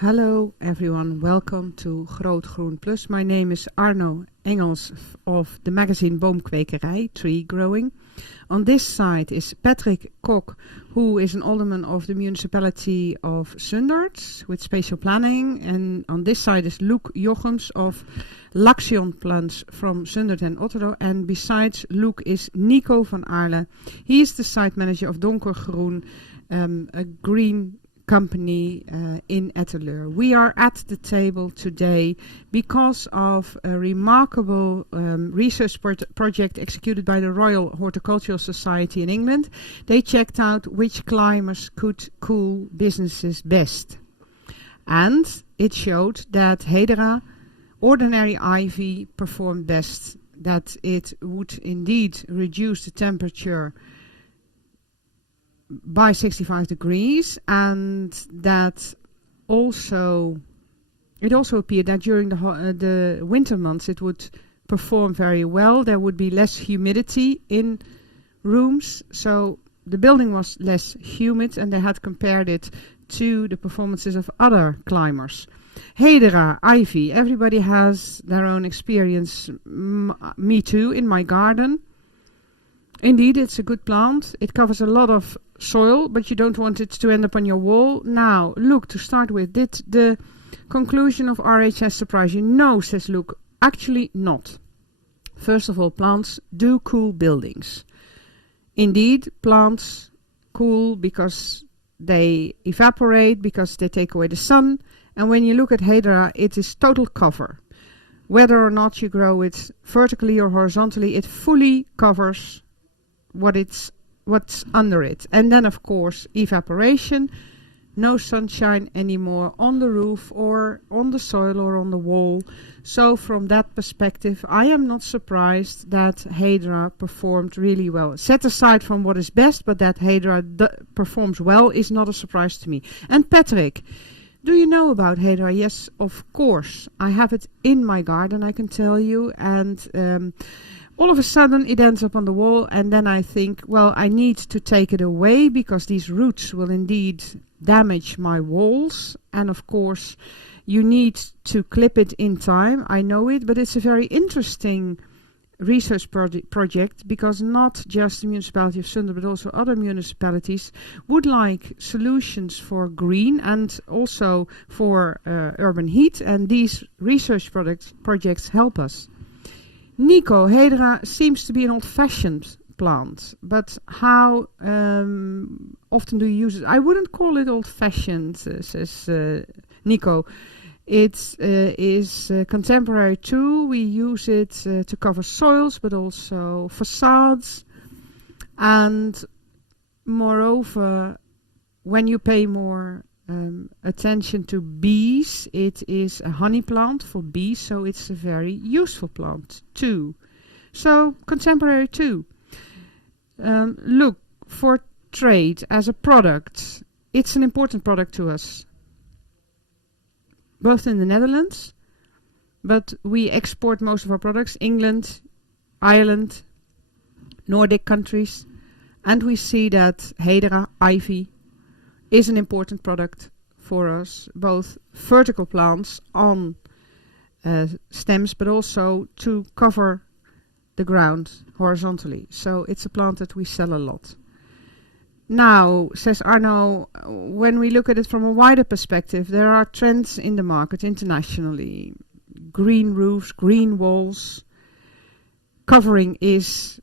Hello everyone, welcome to Groot Groen Plus. My name is Arno Engels of the magazine Boomkwekerij, Tree Growing. On this side is Patrick Kok, who is an alderman of the municipality of Zundert with spatial planning. And on this side is Luc Jochems of Laxion Plants from Zundert and Otterlo. And besides Luc is Nico van Aarle. He is the site manager of Donkergroen, a green company in Etteleur. We are at the table today because of a remarkable research project executed by the Royal Horticultural Society in England. They checked out which climbers could cool businesses best. And it showed that Hedera, ordinary ivy, performed best, that it would indeed reduce the temperature by 65 degrees, and that it also appeared that during the winter months it would perform very well. There would be less humidity in rooms, so the building was less humid, and they had compared it to the performances of other climbers. Hedera, ivy, everybody has their own experience. Me too, in my garden. Indeed, it's a good plant. It covers a lot of soil, but you don't want it to end up on your wall. Now, Luc, to start with, did the conclusion of RHS surprise you? No, says Luc, actually not. First of all, plants do cool buildings. Indeed, plants cool because they evaporate, because they take away the sun. And when you look at Hedera, it is total cover. Whether or not you grow it vertically or horizontally, it fully covers what's under it. And then of course evaporation, no sunshine anymore on the roof or on the soil or on the wall. So from that perspective, I am not surprised that Hedera performed really well. Set aside from what is best, but that Hedera performs well is not a surprise to me. And Patrick, do you know about Hedera? Yes, of course. I have it in my garden, I can tell you. And all of a sudden it ends up on the wall, and then I think, well, I need to take it away because these roots will indeed damage my walls. And of course you need to clip it in time, I know it, but it's a very interesting research project because not just the municipality of Zundert but also other municipalities would like solutions for green and also for urban heat, and these research projects help us. Nico, Hedera seems to be an old-fashioned plant, but how often do you use it? I wouldn't call it old-fashioned, says Nico. It is contemporary too. We use it to cover soils, but also facades. And moreover, when you pay more attention to bees, it is a honey plant for bees, so it's a very useful plant too. So contemporary too. Look, for trade as a product, it's an important product to us, both in the Netherlands, but we export most of our products, England, Ireland, Nordic countries, and we see that Hedera, ivy, is an important product for us, both vertical plants on stems, but also to cover the ground horizontally. So it's a plant that we sell a lot. Now, says Arno, when we look at it from a wider perspective, there are trends in the market internationally. Green roofs, green walls. Covering is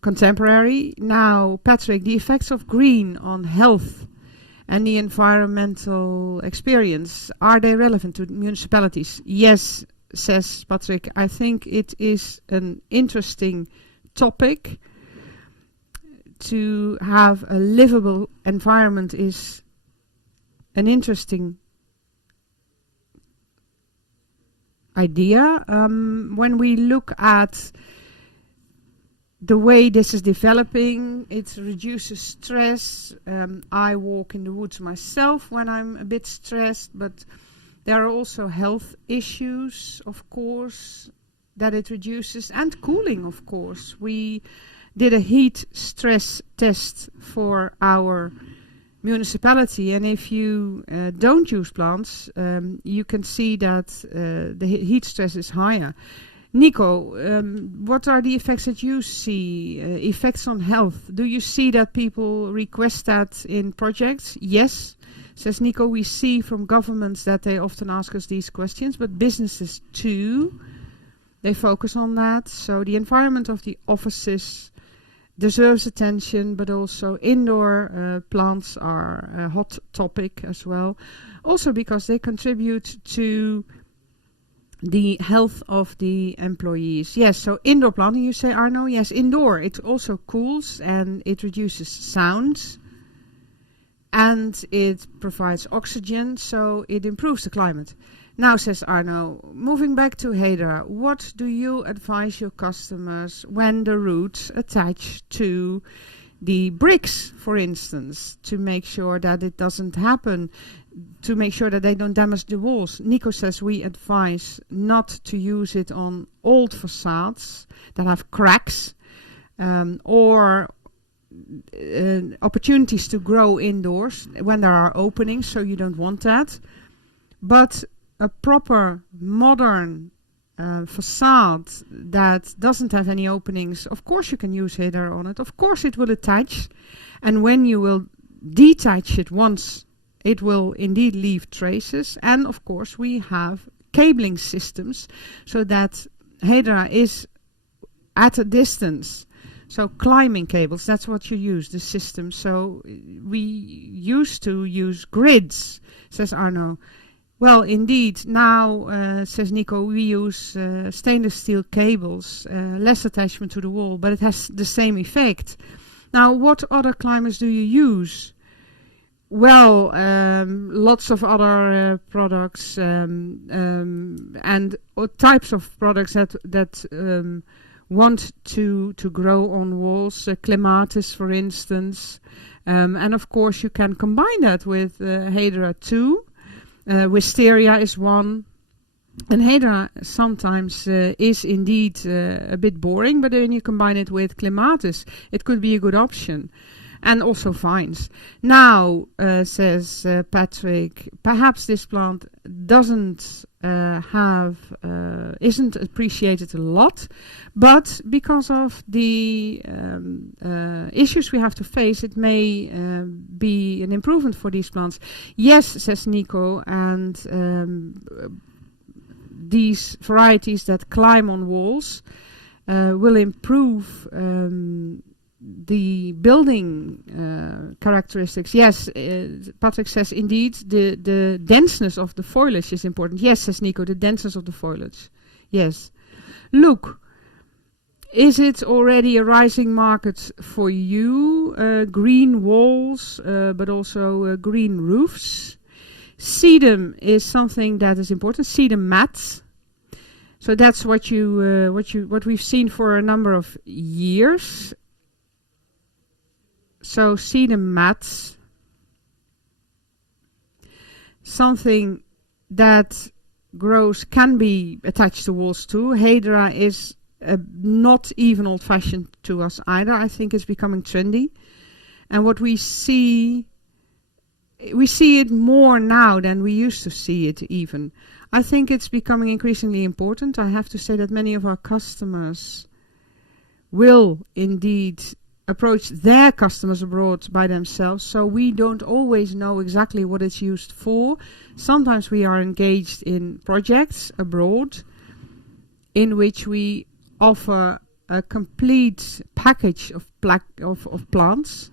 contemporary. Now, Patrick, the effects of green on health and the environmental experience, are they relevant to municipalities? Yes, says Patrick. I think it is an interesting topic. To have a livable environment is an interesting idea. When we look at the way this is developing, it reduces stress. I walk in the woods myself when I'm a bit stressed, but there are also health issues, of course, that it reduces, and cooling, of course. We did a heat stress test for our municipality, and if you don't use plants, you can see that the heat stress is higher. Nico, what are the effects that you see? Effects on health? Do you see that people request that in projects? Yes, says Nico. We see from governments that they often ask us these questions, but businesses too. They focus on that. So the environment of the offices deserves attention, but also indoor plants are a hot topic as well. Also because they contribute to the health of the employees. Yes, so indoor planting, you say, Arno? Yes, indoor. It also cools and it reduces sound and it provides oxygen, so it improves the climate. Now, says Arno, moving back to Hedera, what do you advise your customers when the roots attach to the bricks, for instance, to make sure that it doesn't happen, to make sure that they don't damage the walls? Nico says we advise not to use it on old facades that have cracks or opportunities to grow indoors when there are openings, so you don't want that. But a proper modern facade that doesn't have any openings, of course you can use Hedera on it. Of course it will attach, and when you will detach it once, it will indeed leave traces. And of course we have cabling systems so that Hedera is at a distance. So climbing cables, that's what you use, the system. So we used to use grids, says Arno. Well, indeed, now, says Nico, we use stainless steel cables, less attachment to the wall, but it has the same effect. Now, what other climbers do you use? Well, lots of other products and types of products that want to grow on walls, clematis, for instance. And of course, you can combine that with Hedera too. Wisteria is one, and Hedera sometimes is indeed a bit boring, but then you combine it with clematis, it could be a good option, and also vines. Now, says Patrick, perhaps this plant doesn't isn't appreciated a lot, but because of the issues we have to face, it may be an improvement for these plants. Yes, says Nico, and these varieties that climb on walls will improve the building characteristics. Yes, Patrick says indeed the denseness of the foliage is important. Yes, says Nico, the denseness of the foliage. Yes. Look, is it already a rising market for you? Green walls, but also green roofs. Sedum is something that is important. Sedum mats. So that's what we've seen for a number of years. So sedum mats, something that grows, can be attached to walls too. Hedera is not even old-fashioned to us either. I think it's becoming trendy. And what we see it more now than we used to see it even. I think it's becoming increasingly important. I have to say that many of our customers will indeed approach their customers abroad by themselves, so we don't always know exactly what it's used for. Sometimes we are engaged in projects abroad in which we offer a complete package of plants,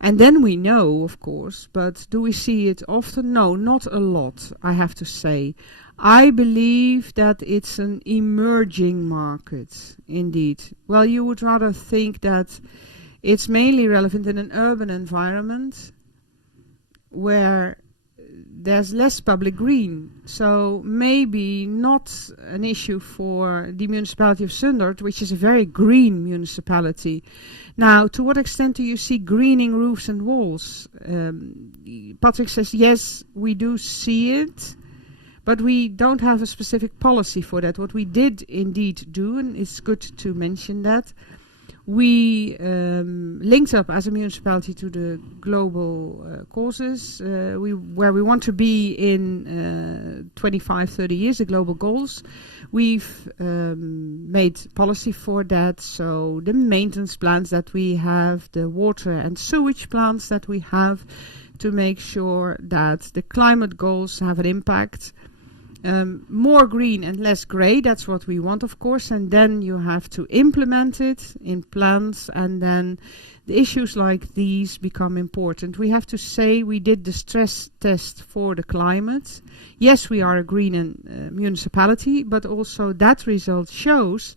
and then we know, of course, but do we see it often? No, not a lot, I have to say. I believe that it's an emerging market, indeed. Well, you would rather think that it's mainly relevant in an urban environment where there's less public green. So maybe not an issue for the municipality of Sundert, which is a very green municipality. Now, to what extent do you see greening roofs and walls? Patrick says, yes, we do see it. But we don't have a specific policy for that. What we did indeed do, and it's good to mention that, We linked up as a municipality to the global causes where we want to be in 25, 30 years, the global goals. We've made policy for that, so the maintenance plans that we have, the water and sewage plans that we have, to make sure that the climate goals have an impact. More green and less grey, that's what we want, of course, and then you have to implement it in plans, and then the issues like these become important. We have to say we did the stress test for the climate. Yes, we are a green municipality, but also that result shows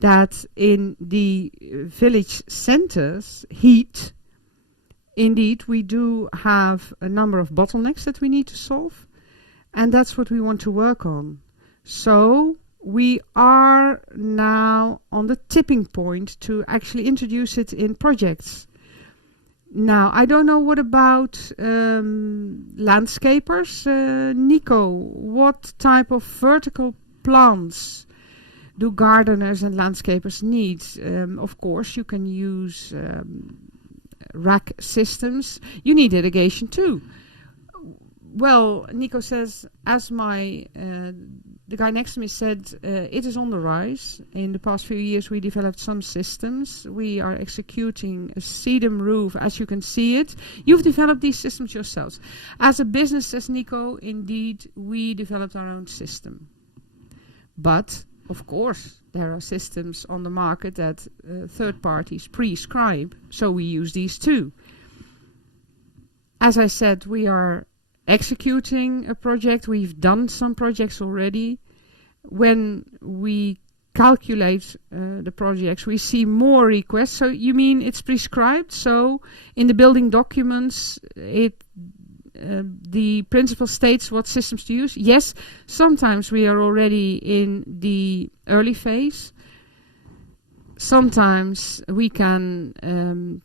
that in the village centers, heat, indeed, we do have a number of bottlenecks that we need to solve. And that's what we want to work on. So we are now on the tipping point to actually introduce it in projects. Now, I don't know what about landscapers. Nico, what type of vertical plants do gardeners and landscapers need? Of course, you can use rack systems. You need irrigation too. Well, Nico says, as the guy next to me said, it is on the rise. In the past few years, we developed some systems. We are executing a sedum roof, as you can see it. You've developed these systems yourselves. As a business, says Nico, indeed, we developed our own system. But, of course, there are systems on the market that third parties prescribe, so we use these too. As I said, we are executing a project. We've done some projects already. When we calculate the projects, we see more requests. So you mean it's prescribed? So in the building documents, the principal states what systems to use? Yes, sometimes we are already in the early phase. Sometimes we can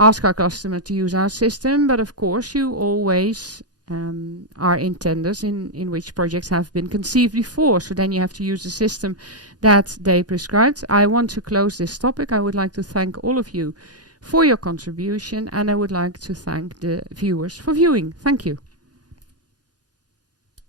ask our customer to use our system, but of course you always are in tenders in which projects have been conceived before, so then you have to use the system that they prescribed. I want to close this topic. I would like to thank all of you for your contribution, and I would like to thank the viewers for viewing. Thank you.